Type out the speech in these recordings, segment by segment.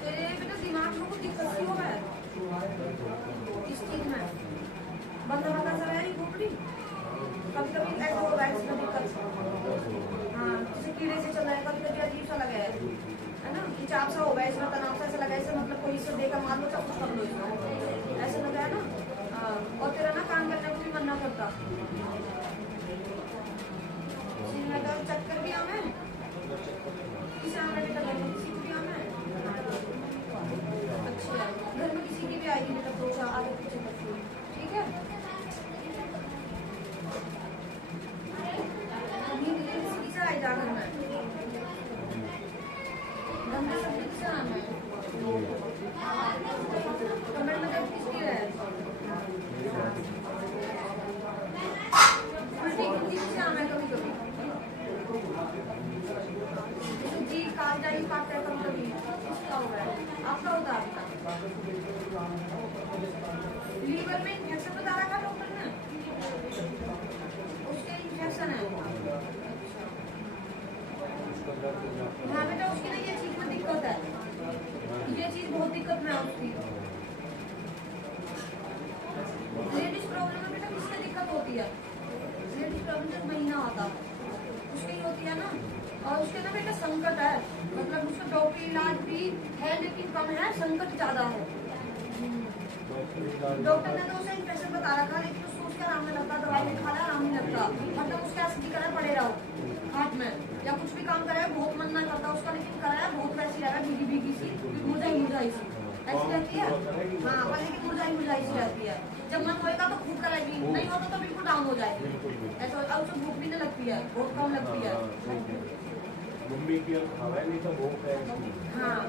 तेरे बेटा दिमाग में कुछ दिक्कत क्यों है इस चीज में? बंदा बंदा सा है खोपड़ी, कभी कभी ऐसा होगा इसमें दिक्कत। हाँ जैसे कीड़े से चल रहा है, कभी कभी अजीब सा लगा है ना, खिंचाव सा होगा इसमें, तनाव सा ऐसा लगा है, मतलब कोई इसे देखा मान लो सब कुछ कर लो इसमें, ऐसा लगा है ना। और तेरा ना काम करने को भी मन ना करता। चक्कर भी आवे किसी आवे बेटा, घर में किसी को भी आवे। अच्छा घर में किसी की भी आएगी बेटा, तो आगे पीछे ठीक है। किसी से आई जा घर में गंदे सब किससे आना है, कमेंट में जब किसकी है किससे आना है, कभी कभी जी काट जाएगी काटता है, कभी कभी किसका हो रहा है, आपका होता है आपका। लीवर में इन्फेक्शन बता रखा डॉक्टर ने, उसके इन्फेक्शन है। हाँ बेटा उसकी ना ये चीज में दिक्कत है, ये चीज बहुत दिक्कत में है उसकी। लेडीज प्रॉब्लम में बेटा किससे दिक्कत होती है, लेडीज प्रॉब्लम जब महीना आता उसकी होती है ना, और उसके ना बेटा संकट है, मतलब उसका डॉक्टरी इलाज भी है लेकिन कम है, संकट ज्यादा है। डॉक्टर ने तो उसे इन्फेक्शन बता रखा, लेकिन उसको उसके आराम नहीं लगता, दवाई भी खा रहा आराम नहीं लगता, मतलब उसके ऐसी तरह पड़े रहो हाथ में, या कुछ भी काम कराया बहुत मन ना करता उसका, लेकिन कराया बहुत वैसी लगा भीगी भीगी सी, मुरझाई मुरझाई सी ऐसी रहती है। हाँ पर लेकिन मुरझाई मुरझाई सी रहती है, जब मन होएगा तो खूब करेगी, नहीं होगा तो बिल्कुल डाउन हो जाएगी ऐसा। और उसे भूख भी नहीं लगती है, बहुत कम लगती है। मम्मी की हवा नहीं तो भूख है। हाँ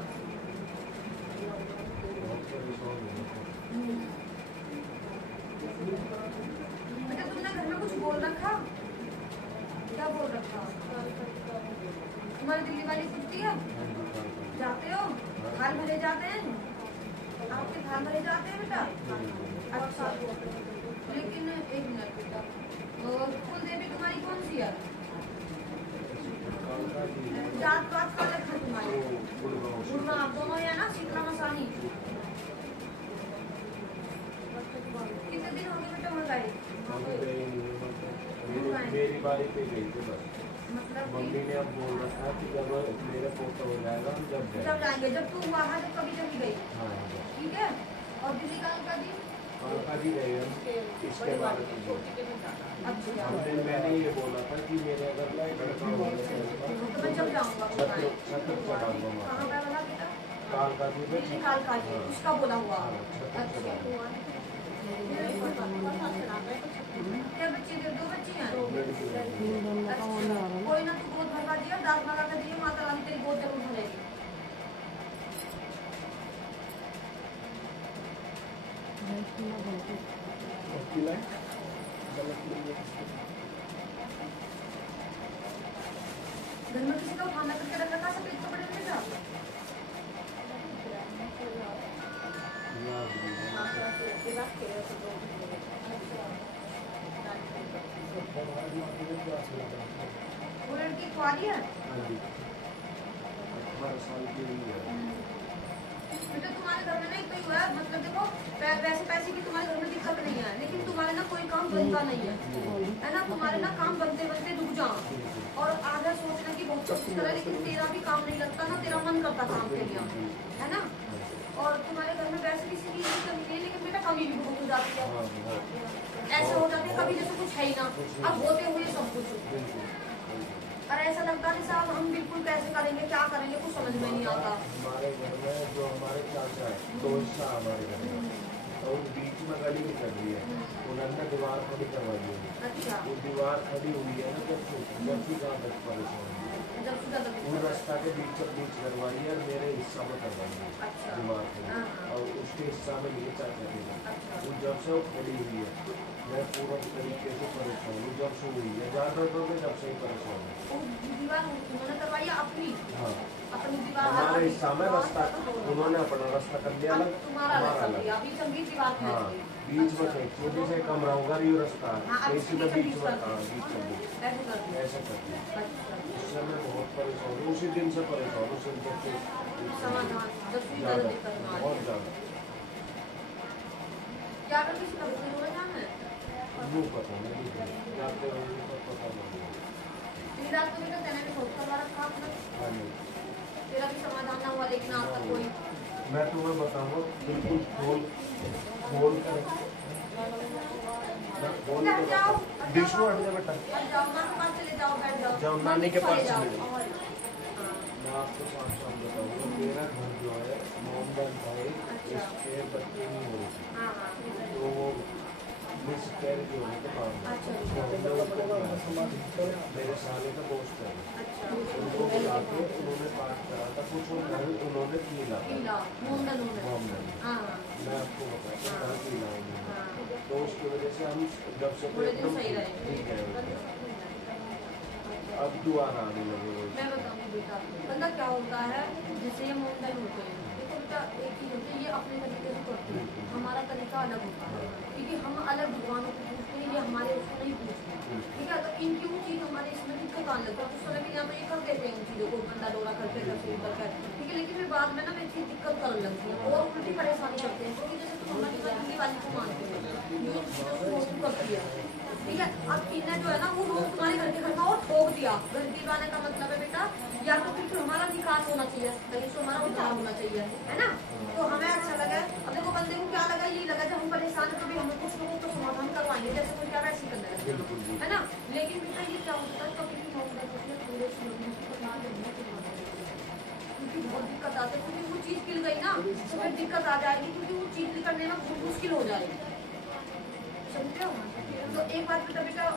बेटा तुमने घर में कुछ बोल रखा, क्या बोल रखा? तुम्हारी दिल्ली वाली पूछती है जाते हो, थाल भरे जाते हैं आपके, थाल भरे जाते हैं बेटा। अच्छा लेकिन एक मिनट बेटा, कुल देवी तुम्हारी कौन सी है? जात पात का लखा तुम्हारी गुड़गांव दोनों है ना, शीतला मसानी। कितने दिन हो गए बेटा वहाँ गए? मेरी बारी पे गई थी बस, मतलब मम्मी ने अब बोल रखा कि जब मेरा फोटो हो जाएगा हम जब जाएंगे, जब तू वहाँ जब कभी चली गई ठीक है। और दिल्ली का जी भी गए हम इसके बारे में। अच्छा मैंने ये बोला था कि मेरे अगर लड़का हो तो मैं जब जाऊँगा काल का उसका बोला हुआ। अच्छा क्या बच्चे, दो बच्ची हैं? कोई ना तू गोद भरवा दिया, दाल भरवा कर दिया, माता रानी तेरी गोद जरूर भरेगी। घर में किसी का खाना करके रख रखा सफेद कपड़े में था। वो लड़की कुआरी है बेटा, तुम्हारे घर में ना एक हुआ है, मतलब देखो वैसे पैसे की तुम्हारे घर में दिक्कत नहीं है, लेकिन तुम्हारे ना कोई काम बनता नहीं है ना, तुम्हारे ना काम बनते बनते रुक जाओ, और आधा सोचना की बहुत कोशिश करे, लेकिन तेरा भी काम नहीं लगता ना, तेरा मन करता काम के लिए है ना। और तुम्हारे घर में वैसे किसी की कमी नहीं है, लेकिन बेटा कमी भी बहुत हो जाती है, ऐसा हो जाता है कभी जैसे कुछ है ही ना, अब होते हुए सब कुछ, और ऐसा लगता है साहब हम बिल्कुल कैसे करेंगे, क्या करेंगे, कुछ समझ में नहीं आता। हमारे घर में जो हमारे चाचा है, दो हिस्सा हमारे घर में, और बीच में गली भी कर रही है, उन्होंने दीवार खड़ी करवाई है। अच्छा वो दीवार खड़ी हुई है ना, जब की जहाँ तक परेशान वो रास्ता के बीचों बीच करवाई है, और मेरे हिस्सा में करवाई है दीवार खड़ी, और उसके हिस्सा में ये चाचा देगा। वो जब से वो खड़ी हुई है, मैं पूरा तरीके से परेशान हूँ, जब से हुई है, ज़्यादा तो मैं जब से ही परेशान हूँ। दीवार उन्होंने करवाई है अपनी? हाँ अपनी दीवार हमारे हिस्सा में रास्ता, उन्होंने अपना रास्ता कर दिया अलग, तुम्हारा हमारा रास्ता अलग। दिया अभी संगीत दीवार में हाँ, बीच में थे छोटे से कमरा होगा ये रास्ता, इसी में बीच में, हाँ बीच में ऐसे कर दिया। ऐसा कर दिया। अच्छा उससे मैं बहुत परेशान हूँ, उसी दिन से परेशान हूँ, सिर दर्द से समाधान जब भी ज्यादा, दर्द दिक्कत ना आए। बहुत ज्यादा। क्या कर किसी का भी हो जाना है वो पता नहीं, जाते होंगे तो पता नहीं। इतनी रात को बेटा तेने भी सोच करवा रखा अपना, हाँ नहीं, तेरा भी समाधान ना हुआ लेकिन आज तक कोई मैं तुम्हें बताऊंगा बिल्कुल खोल कर, मैं खोल बैठ जाओ, कर डिशू हट जा बेटा, बैठ जाओ माँ के पास चले जाओ, बैठ जाओ जाओ नानी के पास चले जाओ। चले जाओ। और मैं आपको साफ साफ बताऊंगा, मेरा घर जो है मोहम्मद भाई, इसके बच्चे नहीं हो रहे थे, हाँ हाँ तो वो मिस कैरेज होने के बाद अच्छा मेरे साले का दोस्त है, अच्छा उनको बुला के उन्होंने पास करा था, कुछ वो घर उन्होंने पीला था पीला मूंगन मोहम्मद, हाँ मैं आपको बताता हूँ घर पीला उन्होंने, हाँ तो उसकी वजह से हम जब से थोड़े दिन एकदम सही रहे। ठीक है, अब दोबारा आने लगे वो। मैं बताऊंगी बेटा बंदा क्या होता है जैसे ये मूंगन होते हैं देखो बेटा एक चीज होती है ये अपने तरीके से करते हैं हमारा तरीका अलग होता है क्योंकि हम अलग भगवानों को पूछते हैं ये हमारे उसको नहीं पूछते ठीक है तो इनकी वो चीज हमारे इसमें दिक्कत आने लगता है उस समय भी यहाँ तो ये कर देते हैं उन चीजों को बंदा दौरा करते करते उधर कर ठीक है लेकिन फिर बाद में ना मेरी चीज दिक्कत करने लगती है और उल्टी परेशानी करते हैं क्योंकि जैसे तुम हमारी दिल्ली वाली को मानते हो जो चीजों को रोक करती है ठीक है अब इन्हें जो है ना वो रोज तुम्हारे घर के घर का और ठोक दिया घर दिलवाने का मतलब है बेटा या तो फिर हमारा विकास होना चाहिए कहीं से हमारा उद्धार होना चाहिए है ना तो हमें अच्छा लगा अब देखो बंदे को क्या लगा यही लगा जब हम परेशान है तो भी हमें कुछ लोगों को समाधान करवाएंगे जैसे कोई क्या वैसे करने लगे है ना लेकिन बेटा ये क्या होता है कभी भी पूरे क्योंकि बहुत दिक्कत आती है क्योंकि वो चीज गिर गई ना तो फिर दिक्कत आ जाएगी क्योंकि वो चीज निकलने में बहुत मुश्किल हो जाएगी समझते हो तो एक बात बेटा